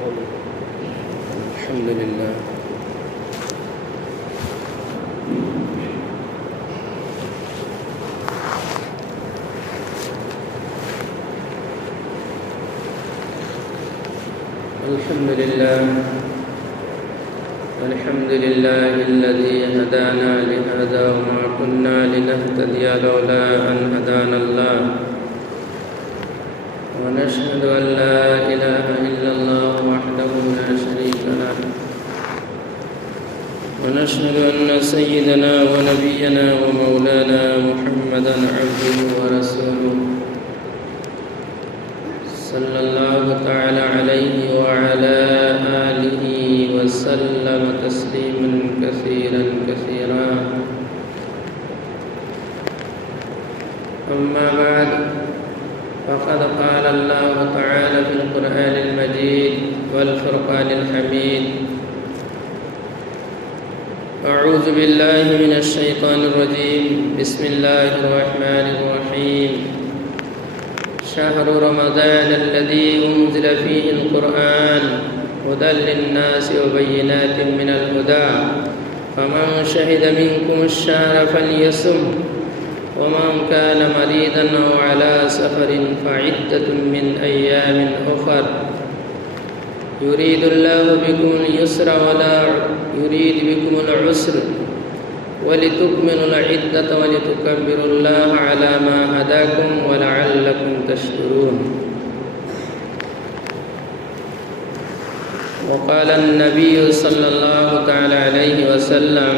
الحمد لله الحمد لله الذي هدانا لهذا وما كنا لنهتدي لولا أن هدانا الله ونشهد أن لا إله إلا الله وحده لا شريك له ونشهد أن سيدنا ونبينا ومولانا محمدا عبده ورسوله صلى الله تعالى عليه وعلى آله وسلم تسليما كثيرا كثيرا أما بعد فقد قال الله تعالى في القرآن المجيد والفرقان الحميد أعوذ بالله من الشيطان الرجيم بسم الله الرحمن الرحيم شهر رمضان الذي أنزل فيه القرآن هدى للناس وبينات من الهدى فمن شهد منكم الشهر فليصم ومن كان مريضا أو على سفر فعدة من أيام أخر يريد الله بكم اليسر ولا يريد بكم العسر ولتكملوا العدة ولتكبروا الله على ما هداكم ولعلكم تشكرون. وقال النبي صلى الله تعالى عليه وسلم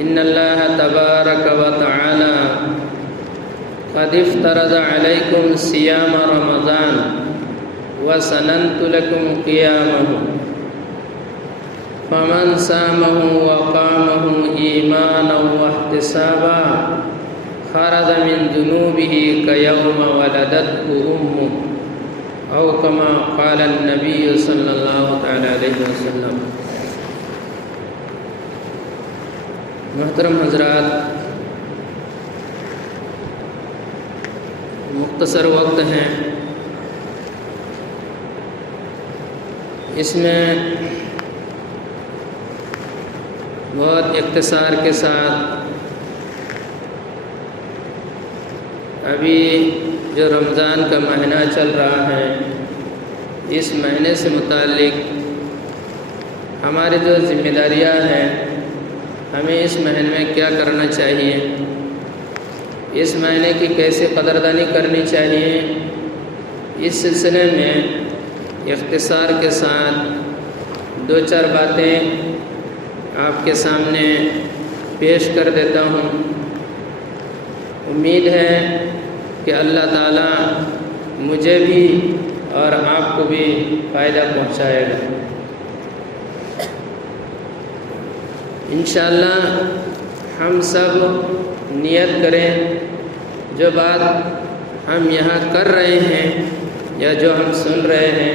إن الله تبارك وتعالى قد افترض عليكم صيام رمضان وسننت لكم قيامه فمن صامه وقامه إيمانا واحتسابا خرج من ذنوبه كيوم ولدته أمه أو كما قال النبي صلى الله عليه وسلم. محترم حضرات، مختصر وقت ہیں، اس میں بہت اختصار کے ساتھ ابھی جو رمضان کا مہینہ چل رہا ہے، اس مہینے سے متعلق ہماری جو ذمہ داریاں ہیں، ہمیں اس مہینے میں کیا کرنا چاہیے، اس مہینے کی کیسے قدردانی کرنی چاہیے، اس سلسلے میں اختصار کے ساتھ دو چار باتیں آپ کے سامنے پیش کر دیتا ہوں. امید ہے کہ اللہ تعالیٰ مجھے بھی اور آپ کو بھی فائدہ پہنچائے گا. انشاءاللہ ہم سب نیت کریں، جو بات ہم یہاں کر رہے ہیں یا جو ہم سن رہے ہیں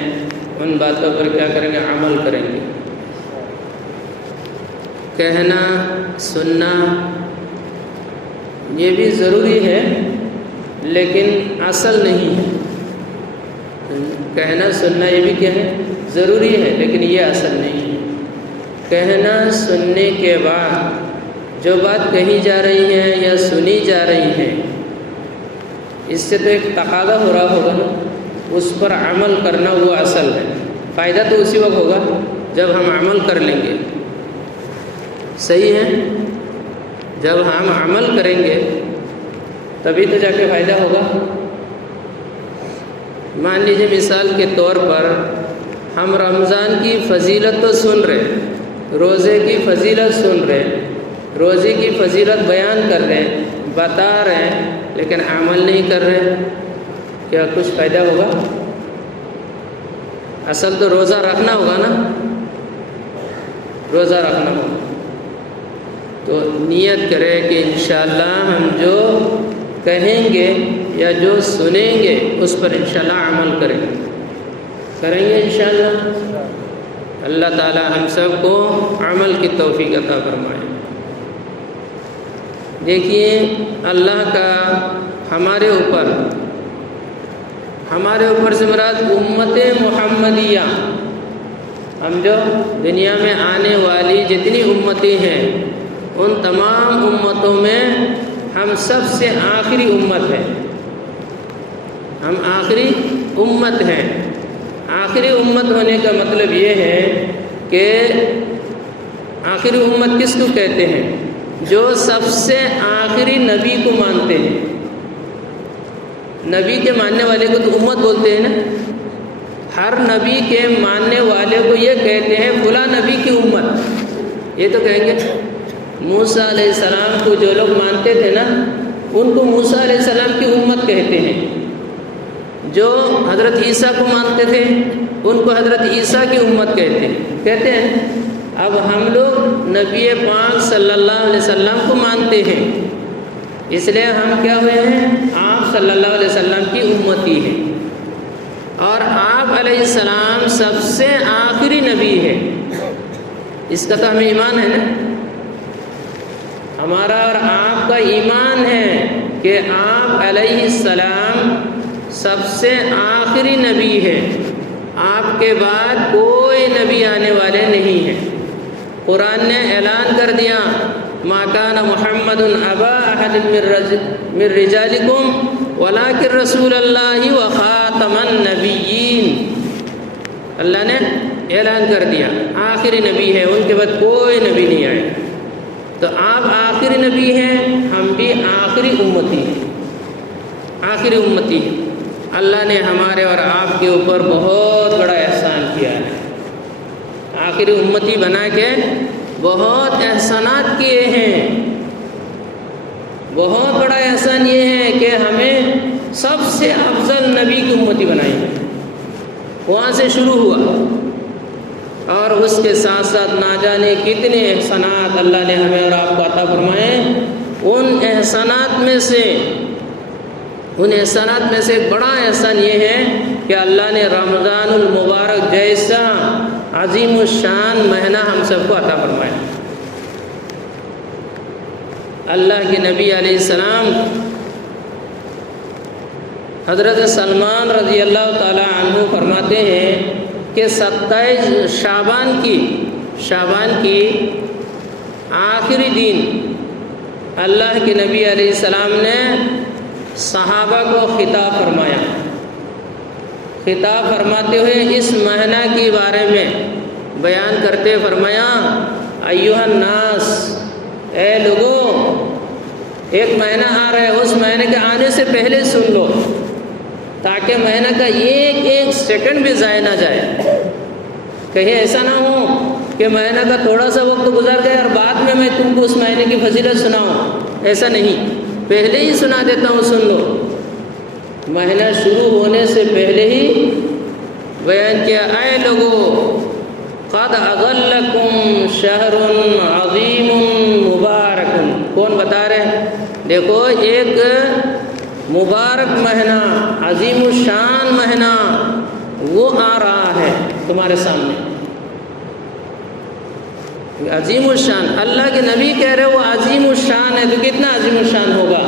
ان باتوں پر کیا کریں گے، عمل کریں گے. کہنا سننا یہ بھی ضروری ہے لیکن اصل نہیں ہے. کہنا سننا یہ بھی کیا ہے، ضروری ہے لیکن یہ اصل نہیں ہے. کہنا سننے کے بعد جو بات کہی جا رہی ہے یا سنی جا رہی ہے، اس سے تو ایک تقاضا ہو رہا ہوگا نا، اس پر عمل کرنا وہ اصل ہے. فائدہ تو اسی وقت ہوگا جب ہم عمل کر لیں گے. صحیح ہے، جب ہم عمل کریں گے تبھی تو جا کے فائدہ ہوگا. مان لیجیے مثال کے طور پر ہم رمضان کی فضیلت تو سن رہے، روزے کی فضیلت سن رہے، روزے کی فضیلت بیان کر رہے، بتا رہے ہیں، لیکن عمل نہیں کر رہے، کیا کچھ فائدہ ہوگا؟ اصل تو روزہ رکھنا ہوگا نا، روزہ رکھنا ہوگا. تو نیت کرے کہ انشاءاللہ ہم جو کہیں گے یا جو سنیں گے اس پر انشاءاللہ عمل کریں گے انشاءاللہ. اللہ تعالی ہم سب کو عمل کی توفیق عطا فرمائے. دیکھیے، اللہ کا ہمارے اوپر ہمارے اوپر سے مراد امت محمدیہ، ہم جو دنیا میں آنے والی جتنی امتیں ہیں ان تمام امتوں میں ہم سب سے آخری امت ہیں، ہم آخری امت ہیں۔ آخری امت ہونے کا مطلب یہ ہے کہ آخری امت کس کو کہتے ہیں؟ جو سب سے آخری نبی کو مانتے ہیں۔ نبی کے ماننے والے کو تو امت بولتے ہیں نا، ہر نبی کے ماننے والے کو یہ کہتے ہیں فلاں نبی کی امت، یہ تو کہیں گے۔ موسیٰ علیہ السلام کو جو لوگ مانتے تھے نا ان کو موسیٰ علیہ السلام کی امت کہتے ہیں، جو حضرت عیسیٰ کو مانتے تھے ان کو حضرت عیسیٰ کی امت کہتے ہیں۔ اب ہم لوگ نبی پاک صلی اللہ علیہ وسلم کو مانتے ہیں، اس لیے ہم کیا ہوئے ہیں؟ آپ صلی اللہ علیہ وسلم کی امتی ہیں، اور آپ علیہ السلام سب سے آخری نبی ہے، اس کا تو ہمیں ایمان ہے نا۔ ہمارا اور آپ کا ایمان ہے کہ آپ علیہ السلام سب سے آخری نبی ہے، آپ کے بعد کوئی نبی آنے والے نہیں ہیں۔ قرآن نے اعلان کر دیا ما کان محمد ابا احد من رجالکم ولکن رسول اللہ وخاتم النبیین، اللہ نے اعلان کر دیا آخری نبی ہے، ان کے بعد کوئی نبی نہیں آئے۔ تو آپ آخری نبی ہیں، ہم بھی آخری امتی ہیں، آخری امتی ہیں۔ اللہ نے ہمارے اور آپ کے اوپر بہت بڑا احسان کیا ہے، آخری امتی بنا کے بہت احسانات کیے ہیں۔ بہت بڑا احسان یہ ہے کہ ہمیں سب سے افضل نبی کی امتی بنائی ہے، وہاں سے شروع ہوا، اور اس کے ساتھ ساتھ نہ جانے کتنے احسانات اللہ نے ہمیں اور آپ کو عطا فرمائے۔ ان احسانات میں سے ایک بڑا احسان یہ ہے کہ اللہ نے رمضان المبارک جیسا عظیم الشان مہینہ ہم سب کو عطا فرمایا۔ اللہ کے نبی علیہ السلام حضرت سلمان رضی اللہ تعالی عنہ فرماتے ہیں کہ 27 شعبان کی آخری دن اللہ کے نبی علیہ السلام نے صحابہ کو خطاب فرمایا، خطاب فرماتے ہوئے اس مہینہ کے بارے میں بیان کرتے فرمایا ایھا الناس، اے لوگوں، ایک مہینہ آ رہا ہے، اس مہینے کے آنے سے پہلے سن لو تاکہ مہینہ کا ایک ایک سیکنڈ بھی ضائع نہ جائے۔ کہیں ایسا نہ ہو کہ مہینہ کا تھوڑا سا وقت گزر گئے اور بعد میں تم کو اس مہینے کی فضیلت سناؤں، ایسا نہیں، پہلے ہی سنا دیتا ہوں، سن لو۔ مہینہ شروع ہونے سے پہلے ہی بیان کیا، اے لوگو قد اضلکم شہر عظیم مبارک۔ کون بتا رہے ہیں؟ دیکھو ایک مبارک مہینہ، عظیم الشان مہینہ وہ آ رہا ہے تمہارے سامنے۔ عظیم الشان، اللہ کے نبی کہہ رہے وہ عظیم الشان ہے، تو کتنا عظیم الشان ہوگا؟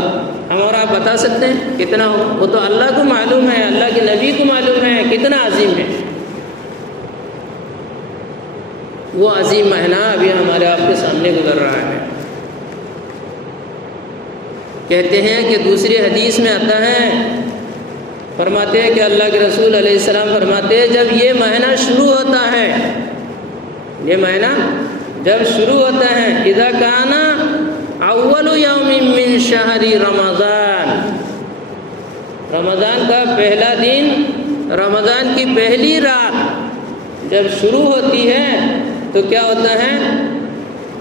ہم اور آپ بتا سکتے ہیں کتنا ہو؟ وہ تو اللہ کو معلوم ہے، اللہ کے نبی کو معلوم ہے کتنا عظیم ہے۔ وہ عظیم مہینہ ابھی ہمارے آپ کے سامنے گزر رہا ہے۔ کہتے ہیں کہ دوسری حدیث میں آتا ہے، فرماتے ہیں کہ اللہ کے رسول علیہ السلام فرماتے ہیں جب یہ مہینہ شروع ہوتا ہے، یہ مہینہ جب شروع ہوتا ہے، اذا کان اول یوم من شہر رمضان، رمضان کا پہلا دن، رمضان کی پہلی رات جب شروع ہوتی ہے تو کیا ہوتا ہے؟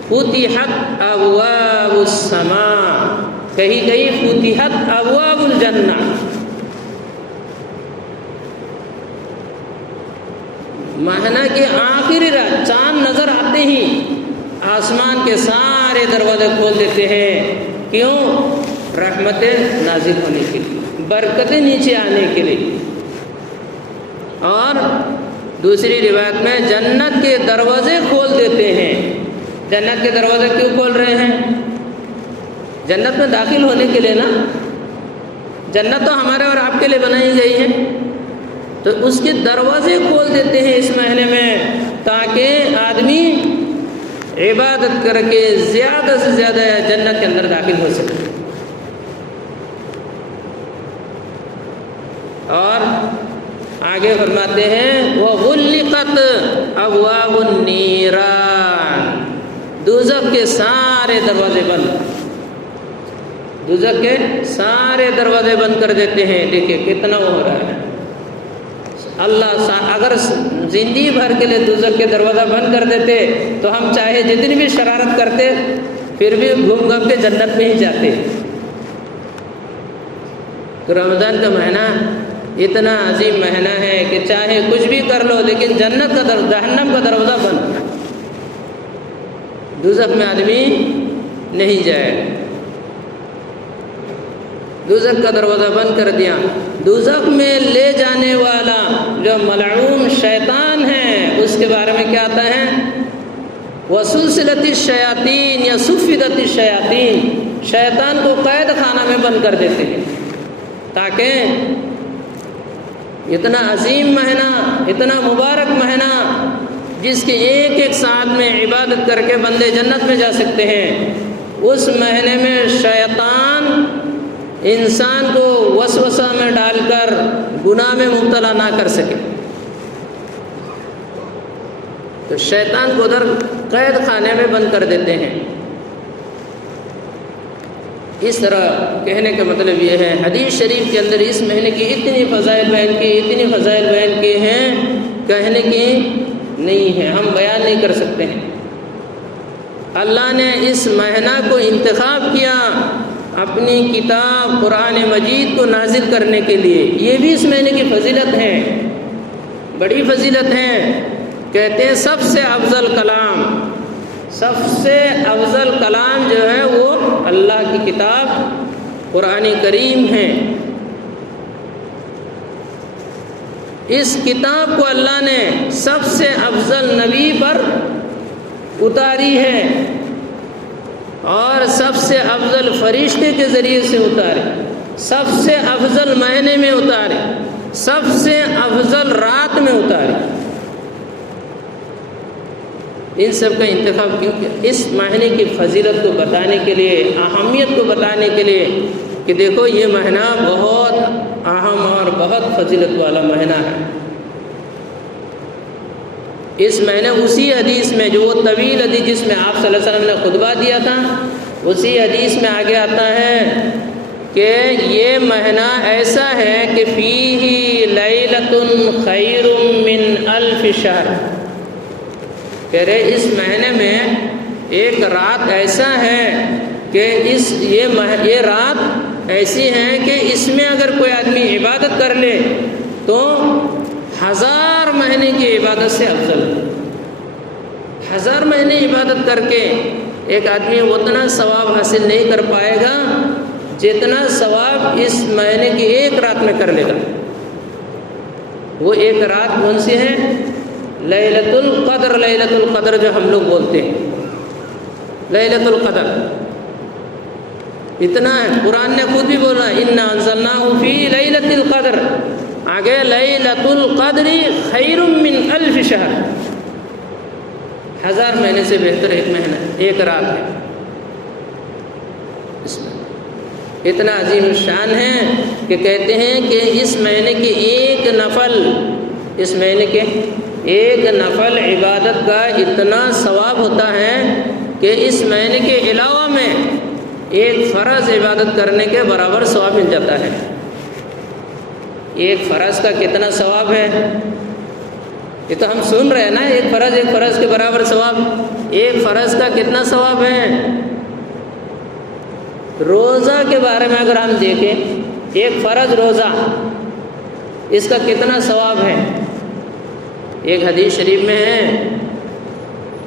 فتحت ابواب السماء، کہیں فتحت ابواب الجنہ، مہینہ کے آخری رات چاند نظر آتے ہی آسمان کے سارے دروازے کھول دیتے ہیں۔ کیوں؟ رحمتیں نازل ہونے کے لیے، برکتیں نیچے آنے کے لیے۔ اور دوسری روایت میں جنت کے دروازے کھول دیتے ہیں۔ جنت کے دروازے کیوں کھول رہے ہیں؟ جنت میں داخل ہونے کے لیے نا، جنت تو ہمارے اور آپ کے لیے بنائی گئی ہے، تو اس کے دروازے کھول دیتے ہیں اس مہینے میں، تاکہ آدمی عبادت کر کے زیادہ سے زیادہ جنت کے اندر داخل ہو سکے۔ اور آگے فرماتے ہیں وَغُلِّقَتْ أَبْوَابُ النِّيرَانِ، دوزخ کے سارے دروازے بند، دوزخ کے سارے دروازے بند کر دیتے ہیں۔ دیکھیں کتنا وہ ہو رہا ہے۔ اللہ اگر زندگی بھر کے لیے دوزخ کے دروازہ بند کر دیتے تو ہم چاہے جتنی بھی شرارت کرتے پھر بھی گھوم گھوم کے جنت میں ہی جاتے۔ تو رمضان کا مہینہ اتنا عظیم مہینہ ہے کہ چاہے کچھ بھی کر لو لیکن جنت کا جہنم کا دروازہ بند، دوزخ میں آدمی نہیں جائے، دوزخ کا دروازہ بند کر دیا۔ دوزخ میں لے جانے والا جو ملعون شیطان ہے اس کے بارے میں کیا آتا ہے؟ وَسُلْسِلَتِ الشَّيَاطِينِ یا سُفِّدَتِ الشَّيَاطِينِ، شیطان کو قید خانہ میں بند کر دیتے ہیں، تاکہ اتنا عظیم مہینہ، اتنا مبارک مہینہ جس کے ایک ایک ساتھ میں عبادت کر کے بندے جنت میں جا سکتے ہیں، اس مہینے میں شیطان انسان کو وسوسہ میں ڈال کر گناہ میں مبتلا نہ کر سکے۔ تو شیطان کو ادھر قید خانے میں بند کر دیتے ہیں۔ اس طرح کہنے کا مطلب یہ ہے، حدیث شریف کے اندر اس مہینے کی اتنی فضائل بیان کی، اتنی فضائل بیان کی ہیں، کہنے کی نہیں ہے، ہم بیان نہیں کر سکتے ہیں۔ اللہ نے اس مہینہ کو انتخاب کیا اپنی کتاب قرآن مجید کو نازل کرنے کے لیے، یہ بھی اس مہینے کی فضیلت ہے، بڑی فضیلت ہے۔ کہتے ہیں سب سے افضل کلام، سب سے افضل کلام جو ہے وہ اللہ کی کتاب قرآن کریم ہے۔ اس کتاب کو اللہ نے سب سے افضل نبی پر اتاری ہے اور سب سے افضل فرشتے کے ذریعے سے اتارے، سب سے افضل مہینے میں اتارے، سب سے افضل رات میں اتارے۔ ان سب کا انتخاب کیوں کیا؟ اس مہینے کی فضیلت کو بتانے کے لیے، اہمیت کو بتانے کے لیے کہ دیکھو یہ مہینہ بہت اہم اور بہت فضیلت والا مہینہ ہے۔ اس مہینے اسی حدیث میں جو وہ طویل حدیث جس میں آپ صلی اللہ علیہ وسلم نے خطبہ دیا تھا، اسی حدیث میں آگے آتا ہے کہ یہ مہینہ ایسا ہے کہ فیہ لیلۃ خیر من الف شہر، کہہ رہے اس مہینے میں ایک رات ایسا ہے کہ یہ رات ایسی ہے کہ اس میں اگر کوئی آدمی عبادت کر لے تو 1000 مہینے کی عبادت سے افضل ہے۔ 1000 مہینے عبادت کر کے ایک آدمی اتنا ثواب حاصل نہیں کر پائے گا جتنا ثواب اس مہینے کی ایک رات میں کر لے گا۔ وہ ایک رات کون سی ہے؟ لیلۃ القدر، لیلۃ القدر جو ہم لوگ بولتے ہیں، لیلۃ القدر اتنا ہے۔ قرآن نے خود بھی بولا انا انزلناہ فی لیلۃ القدر، آگے لیلۃ القدر خیر من الف شہر، 1000 مہینے سے بہتر ایک مہینہ، ایک رات ہے۔ اس میں اتنا عظیم شان ہے کہ کہتے ہیں کہ اس مہینے کی ایک نفل، اس مہینے کے ایک نفل عبادت کا اتنا ثواب ہوتا ہے کہ اس مہینے کے علاوہ میں ایک فرض عبادت کرنے کے برابر ثواب مل جاتا ہے۔ ایک فرض کا کتنا ثواب ہے یہ تو ہم سن رہے ہیں نا، ایک فرض کے برابر ثواب۔ ایک فرض کا کتنا ثواب ہے؟ روزہ کے بارے میں اگر ہم دیکھیں، ایک فرض روزہ، اس کا کتنا ثواب ہے؟ ایک حدیث شریف میں ہے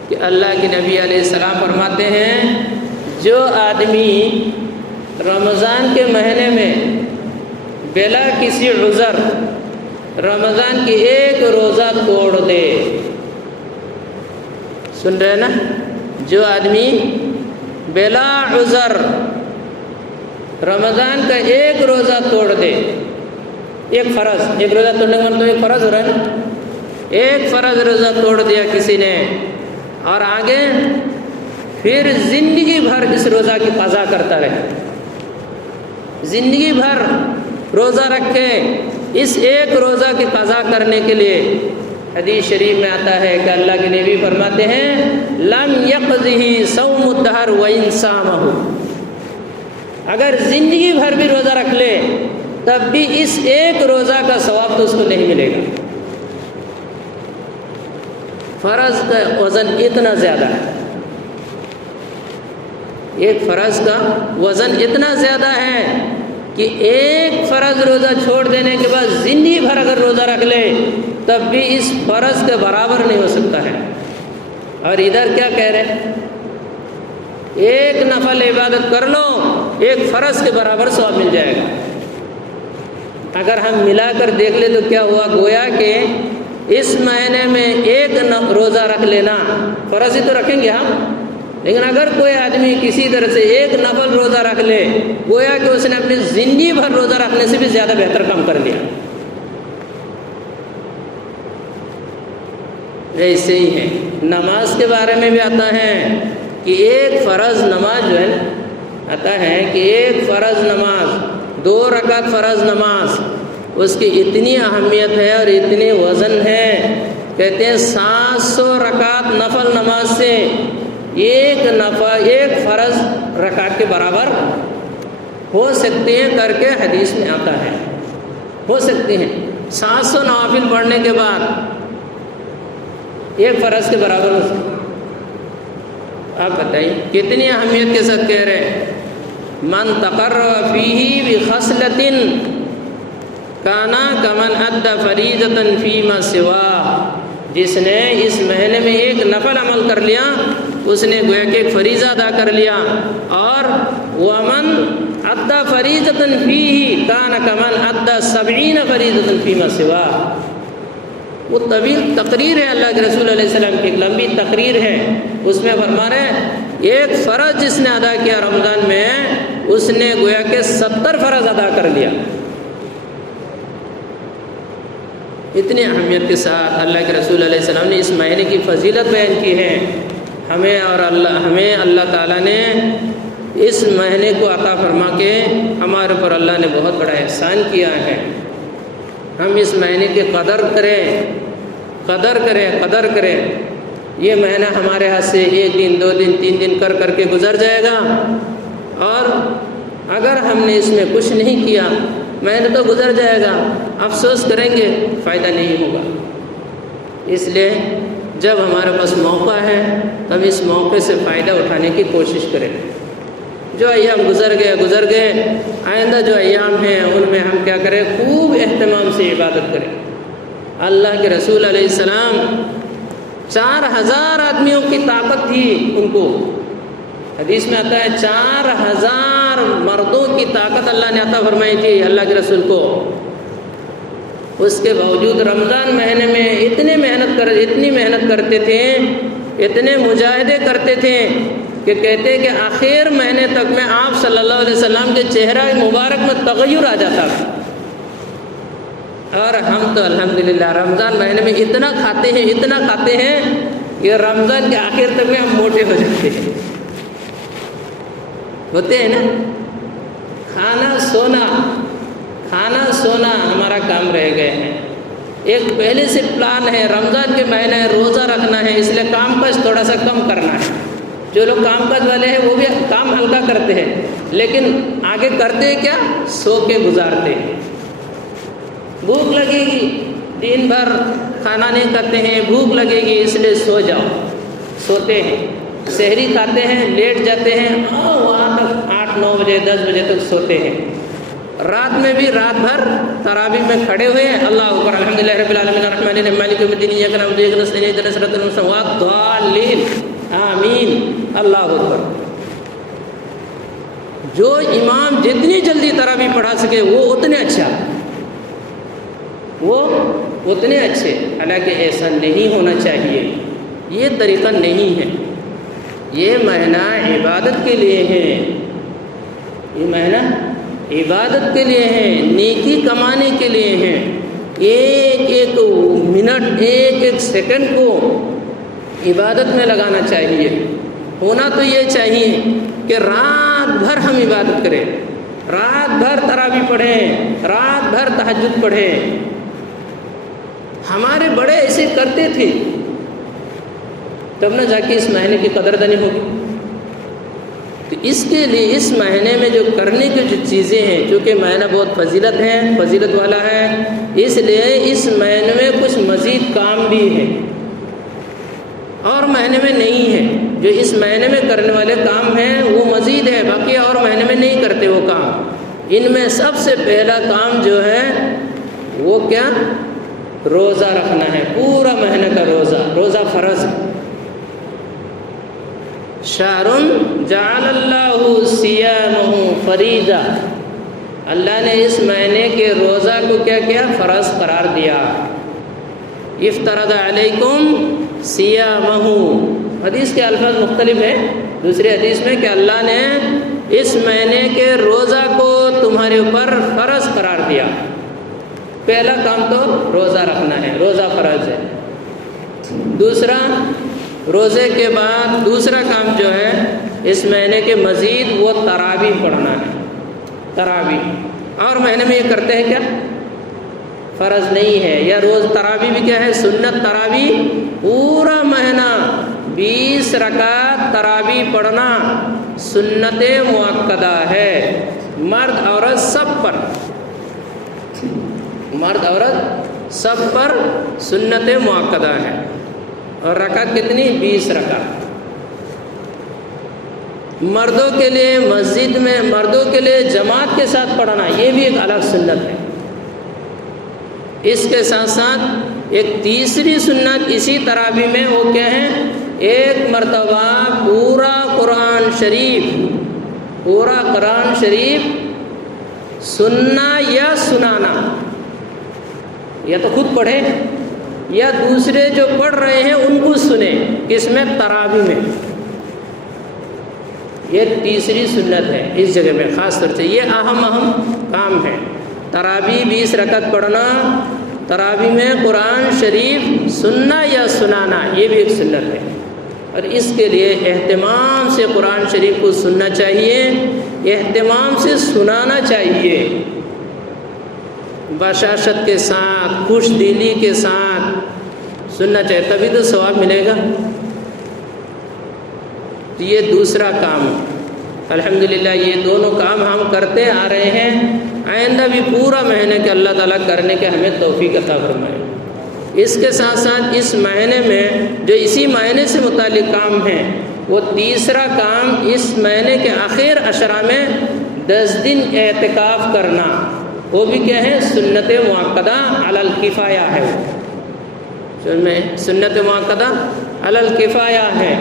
کہ اللہ کے نبی علیہ السلام فرماتے ہیں جو آدمی رمضان کے مہینے میں بلا کسی عذر رمضان کی ایک روزہ توڑ دے، سن رہے نا، جو آدمی بلا عذر رمضان کا ایک روزہ توڑ دے ایک فرض، ایک روزہ توڑنے کا مطلب ایک فرض ہو رہا ہے نا، ایک فرض روزہ توڑ دیا کسی نے اور آگے پھر زندگی بھر اس روزہ کی قضا کرتا رہے، زندگی بھر روزہ رکھے اس ایک روزہ کی قضا کرنے کے لیے۔ حدیث شریف میں آتا ہے کہ اللہ کے نبی فرماتے ہیں لم یقضہ صوم الدہر وإن صامہ، اگر زندگی بھر بھی روزہ رکھ لے تب بھی اس ایک روزہ کا ثواب تو اس کو نہیں ملے گا۔ فرض کا وزن اتنا زیادہ ہے، ایک فرض کا وزن اتنا زیادہ ہے کہ ایک فرض روزہ چھوڑ دینے کے بعد زندگی بھر اگر روزہ رکھ لے تب بھی اس فرض کے برابر نہیں ہو سکتا ہے۔ اور ادھر کیا کہہ رہے ہیں؟ ایک نفل عبادت کر لو ایک فرض کے برابر ثواب مل جائے گا۔ اگر ہم ملا کر دیکھ لیں تو کیا ہوا، گویا کہ اس مہینے میں ایک روزہ رکھ لینا، فرض ہی تو رکھیں گے ہم، لیکن اگر کوئی آدمی کسی طرح سے ایک نفل روزہ رکھ لے گویا کہ اس نے اپنی زندگی بھر روزہ رکھنے سے بھی زیادہ بہتر کام کر لیا۔ ایسے ہی ہے، نماز کے بارے میں بھی آتا ہے کہ ایک فرض نماز جو ہے آتا ہے کہ ایک فرض نماز 2 رکعت فرض نماز اس کی اتنی اہمیت ہے اور اتنی وزن ہے، کہتے ہیں 700 رکعت نفل نماز سے ایک فرض رکعت کے برابر ہو سکتے ہیں کر کے حدیث میں آتا ہے، ہو سکتے ہیں 700 نوافل پڑھنے کے بعد ایک فرض کے برابر ہو سکتے۔ آپ بتائیے کتنی اہمیت کے ساتھ کہہ رہے ہیں، من تقرب فیہ بخصلۃ کانا کمن ادى فریضۃ فیما سواہ، جس نے اس مہینے میں ایک نفل عمل کر لیا اس نے گویا کہ ایک فریضہ ادا کر لیا، اور ومن ادى فریضۃ فیہ کانا کمن ادى 70 فریضۃ فیما سواہ۔ وہ طویل تقریر ہے اللہ کے رسول علیہ السلام کی، ایک لمبی تقریر ہے، اس میں فرما رہے ہیں ایک فرض جس نے ادا کیا رمضان میں اس نے گویا کہ 70 فرض ادا کر لیا۔ اتنی اہمیت کے ساتھ اللہ کے رسول علیہ السلام نے اس مہینے کی فضیلت بیان کی ہے۔ ہمیں اللہ تعالیٰ نے اس مہینے کو عطا فرما کے ہمارے اوپر اللہ نے بہت بڑا احسان کیا ہے۔ ہم اس مہینے کی قدر کریں۔ یہ مہینہ ہمارے ہاتھ سے 1 دن 2 دن 3 دن کر کے گزر جائے گا، اور اگر ہم نے اس میں کچھ نہیں کیا مہینہ تو گزر جائے گا، افسوس کریں گے فائدہ نہیں ہوگا۔ اس لیے جب ہمارے پاس موقع ہے تب اس موقع سے فائدہ اٹھانے کی کوشش کریں۔ جو ایام گزر گئے، آئندہ جو ایام ہیں ان میں ہم کیا کریں، خوب اہتمام سے عبادت کریں۔ اللہ کے رسول علیہ السلام 4000 آدمیوں کی طاقت تھی ان کو، حدیث میں آتا ہے 4000 مردوں کی طاقت اللہ نے عطا فرمائی تھی اللہ کے رسول کو۔ اس کے باوجود رمضان مہینے میں اتنی محنت کرتے تھے، اتنے مجاہدے کرتے تھے کہ کہتے کہ آخر مہینے تک میں آپ صلی اللہ علیہ وسلم کے چہرہ مبارک میں تغیر آ جاتا تھا۔ اور ہم تو الحمدللہ رمضان مہینے میں اتنا کھاتے ہیں کہ رمضان کے آخر تک میں ہم موٹے ہو جاتے ہیں، ہوتے ہیں نا۔ کھانا سونا ہمارا کام رہ گئے ہیں۔ ایک پہلے سے پلان ہے، رمضان کے مہینے ہے، روزہ رکھنا ہے، اس لیے کام کاج تھوڑا سا کم کرنا ہے۔ جو لوگ کام کاج والے ہیں وہ بھی کام ہلکا کرتے ہیں، لیکن آگے کرتے ہیں کیا، سو کے گزارتے ہیں۔ بھوک لگے گی، دن بھر کھانا نہیں کھاتے ہیں، بھوک لگے گی اس لیے سو جاؤ، سوتے ہیں۔ سحری کھاتے ہیں، لیٹ جاتے ہیں، اور وہاں تک 8-9 بجے 10 بجے تک سوتے ہیں۔ رات میں بھی رات بھر تراویح میں کھڑے ہوئے ہیں، اللہ اکبر الحمدللہ رب العالمین الرحمن الرحیم مالک یوم الدین ایاک نعبد و ایاک نستعین اهدنا الصراط المستقیم والضالین آمین، اللہ اکبر۔ جو امام جتنی جلدی تراویح پڑھا سکے وہ اتنے اچھے، حالانکہ ایسا نہیں ہونا چاہیے، یہ طریقہ نہیں ہے۔ یہ مہینہ عبادت کے لیے ہے، یہ مہینہ عبادت کے لیے ہیں، نیکی کمانے کے لیے ہیں۔ ایک ایک منٹ، ایک ایک سیکنڈ کو عبادت میں لگانا چاہیے۔ ہونا تو یہ چاہیے کہ رات بھر ہم عبادت کریں، رات بھر تراویح پڑھیں، رات بھر تہجد پڑھیں۔ ہمارے بڑے ایسے کرتے تھے، تب نہ جا کے اس مہینے کی قدردانی ہوگی۔ تو اس کے لیے اس مہینے میں جو کرنے کی جو چیزیں ہیں، چونکہ مہینہ بہت فضیلت والا ہے، اس لیے اس مہینے میں کچھ مزید کام بھی ہے اور مہینے میں نہیں ہے۔ جو اس مہینے میں کرنے والے کام ہیں وہ مزید ہے، باقی اور مہینے میں نہیں کرتے وہ کام۔ ان میں سب سے پہلا کام جو ہے وہ کیا؟ روزہ رکھنا ہے، پورا مہینے کا روزہ فرض ہے۔ شہر جعل اللہ صیامہ فریضہ، اللہ نے اس مہینے کے روزہ کو کیا کیا؟ فرض قرار دیا۔ افترض علیکم صیامہ، حدیث کے الفاظ مختلف ہیں۔ دوسری حدیث میں کہ اللہ نے اس مہینے کے روزہ کو تمہارے اوپر فرض قرار دیا۔ پہلا کام تو روزہ رکھنا ہے، روزہ فرض ہے۔ دوسرا، روزے کے بعد دوسرا کام جو ہے اس مہینے کے مزید وہ تراویح پڑھنا ہے، تراویح۔ اور مہینے میں یہ کرتے ہیں کیا؟ فرض نہیں ہے، یا روز تراویح بھی کیا ہے؟ سنت تراویح۔ پورا مہینہ 20 رکعت تراویح پڑھنا سنت مؤکدہ ہے، مرد عورت سب پر، مرد عورت سب پر سنت مؤکدہ ہے۔ اور رکعت کتنی؟ 20 رکعت۔ مردوں کے لیے مسجد میں، مردوں کے لیے جماعت کے ساتھ پڑھنا، یہ بھی ایک الگ سنت ہے۔ اس کے ساتھ ساتھ ایک تیسری سنت اسی تراویح میں وہ کیا ہے؟ ایک مرتبہ پورا قرآن شریف سننا یا سنانا، یا تو خود پڑھیں یا دوسرے جو پڑھ رہے ہیں ان کو سنیں۔ کس میں؟ تراویح میں۔ یہ تیسری سنت ہے اس جگہ میں، خاص طور سے یہ اہم کام ہے۔ تراویح 20 رکعت پڑھنا، تراویح میں قرآن شریف سننا یا سنانا، یہ بھی ایک سنت ہے۔ اور اس کے لیے اہتمام سے قرآن شریف کو سننا چاہیے، اہتمام سے سنانا چاہیے، بشاشت کے ساتھ، خوش دلی کے ساتھ سننا چاہیے، تبھی تو ثواب ملے گا۔ تو یہ دوسرا کام، الحمدللہ یہ دونوں کام ہم کرتے آ رہے ہیں، آئندہ بھی پورا مہینے کے اللہ تعالیٰ کرنے کے ہمیں توفیق عطا فرمائے۔ اس کے ساتھ ساتھ اس مہینے میں جو اسی مہینے سے متعلق کام ہیں، وہ تیسرا کام اس مہینے کے آخر عشرہ میں 10 دن اعتکاف کرنا، وہ بھی کیا ہے؟ سنت مؤکدہ علی الکفایہ ہے۔ سنت مؤکدہ علی الکفایہ ہے۔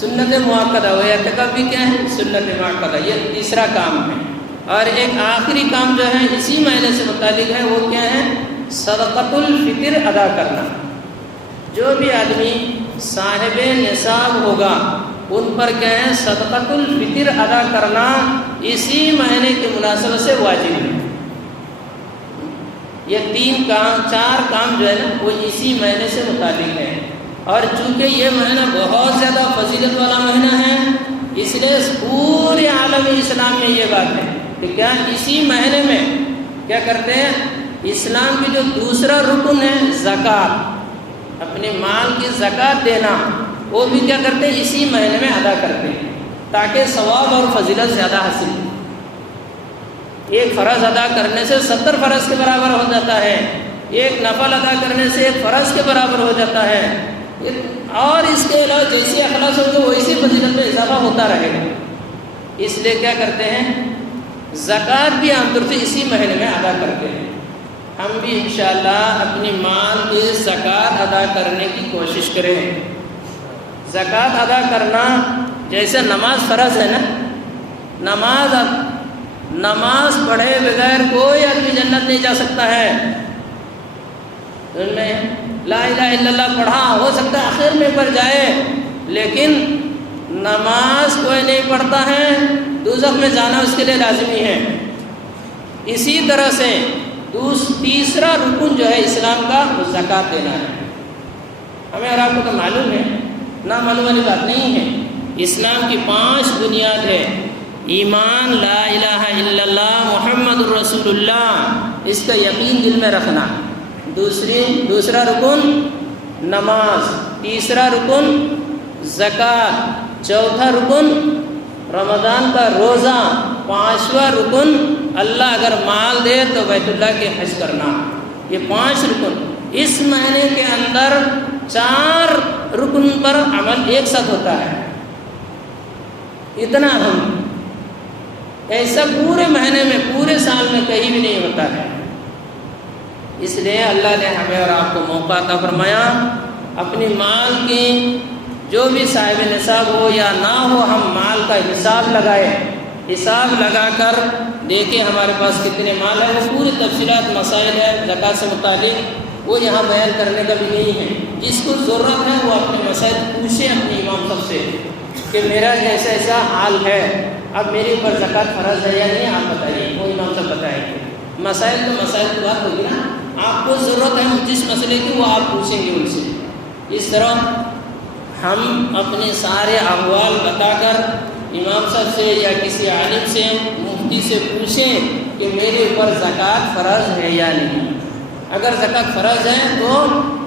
سنت مؤکدہ وہ اعتکاف بھی کیا ہے؟ سنت مؤکدہ، یہ تیسرا کام ہے۔ اور ایک آخری کام جو ہے اسی مہینے سے متعلق ہے، وہ کیا ہے؟ صدقۃ الفطر ادا کرنا۔ جو بھی آدمی صاحب نصاب ہوگا ان پر کیا ہے؟ صدقۃ الفطر ادا کرنا اسی مہینے کی مناسبت سے واجب ہے۔ یہ 4 کام جو ہے نا وہ اسی مہینے سے متعلق ہے۔ اور چونکہ یہ مہینہ بہت زیادہ فضیلت والا مہینہ ہے، اس لیے پورے عالم اسلام میں یہ بات ہے کہ کیا اسی مہینے میں کیا کرتے ہیں؟ اسلام کی جو دوسرا رکن ہے زکوٰۃ، اپنے مال کی زکوٰۃ دینا، وہ بھی کیا کرتے ہیں؟ اسی مہینے میں ادا کرتے ہیں، تاکہ ثواب اور فضیلت زیادہ حاصل ہو۔ ایک فرض ادا کرنے سے 70 فرض کے برابر ہو جاتا ہے، ایک نفل ادا کرنے سے ایک فرض کے برابر ہو جاتا ہے، اور اس کے علاوہ جیسی اخلاص ہوگا ویسی فضیلت میں اضافہ ہوتا رہے گا۔ اس لیے کیا کرتے ہیں؟ زکوٰۃ بھی عام طور سے اسی مہینے میں ادا کرتے ہیں۔ ہم بھی انشاءاللہ اپنی مال کی زکوٰۃ ادا کرنے کی کوشش کریں۔ زکوٰۃ ادا کرنا جیسے نماز فرض ہے نا، نماز پڑھے بغیر کوئی آدمی جنت نہیں جا سکتا ہے۔ ان میں لا الہ الا اللہ پڑھا، ہو سکتا ہے آخر میں پر جائے، لیکن نماز کوئی نہیں پڑھتا ہے دوزخ میں جانا اس کے لیے لازمی ہے۔ اسی طرح سے تیسرا رکن جو ہے اسلام کا وہ زکوٰۃ دینا ہے۔ ہمیں اور آپ کو تو معلوم ہے، نہ معلوم والی بات نہیں ہے۔ اسلام کی 5 بنیاد ہے۔ ایمان، لا الہ الا اللہ محمد الرسول اللہ، اس کا یقین دل میں رکھنا۔ دوسرا رکن نماز، تیسرا رکن زکوٰۃ، چوتھا رکن رمضان کا روزہ، 5واں رکن اللہ اگر مال دے تو بیت اللہ کے حج کرنا۔ یہ 5 رکن اس مہینے کے اندر 4 رکن پر عمل ایک ساتھ ہوتا ہے۔ اتنا اہم، ایسا پورے مہینے میں پورے سال میں کہیں بھی نہیں ہوتا ہے۔ اس لیے اللہ نے ہمیں اور آپ کو موقع عطا فرمایا، اپنی مال کی جو بھی صاحب نصاب ہو یا نہ ہو، ہم مال کا حساب لگائے، حساب لگا کر دیکھیں ہمارے پاس کتنے مال ہے۔ وہ پوری تفصیلات مسائل ہے زکوٰۃ سے متعلق، وہ یہاں بیان کرنے کا بھی نہیں ہے۔ جس کو ضرورت ہے وہ اپنے مسائل پوچھے اپنے امام صاحب سے کہ میرا ایسا ایسا حال ہے، اب میرے اوپر زکوٰۃ فرض ہے یا نہیں، آپ بتائیے، وہ امام صاحب بتائیں گے۔ مسائل کی بات ہوگی نا، آپ کو ضرورت ہے جس مسئلے کی وہ آپ پوچھیں گے ان سے۔ اس طرح ہم اپنے سارے احوال بتا کر امام صاحب سے یا کسی عالم سے، مفتی سے پوچھیں کہ میرے اوپر زکوٰۃ فرض ہے یا نہیں۔ اگر زکوٰۃ فرض ہے تو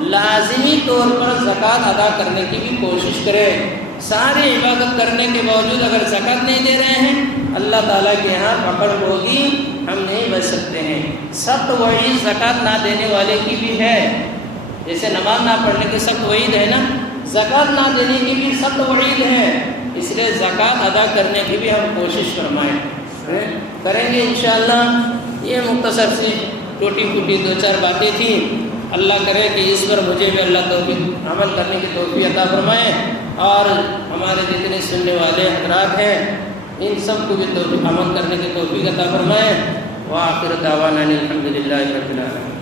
لازمی طور پر زکوٰۃ ادا کرنے کی بھی کوشش کریں۔ ساری عبادت کرنے کے باوجود اگر زکوٰۃ نہیں دے رہے ہیں، اللہ تعالیٰ کے یہاں پکڑ ہوگی، ہم نہیں بچ سکتے ہیں۔ سخت وعید زکوٰۃ نہ دینے والے کی بھی ہے، جیسے نماز نہ پڑھنے کی سخت وعید ہے نا، زکوٰۃ نہ دینے کی بھی سخت وعید ہے۔ اس لیے زکوٰۃ ادا کرنے کی بھی ہم کوشش کریں گے انشاءاللہ۔ یہ مختصر سی ٹوٹی پھوٹی 2-4 باتیں تھیں۔ اللہ کرے کہ اس پر مجھے بھی اللہ توفیق عمل کرنے کی توفیق عطا فرمائے، اور ہمارے جتنے سننے والے حضرات ہیں ان سب کو بھی عمل کرنے کی توفیق عطا فرمائے۔ وآخر دعوانا الحمدللہ رب العالمین۔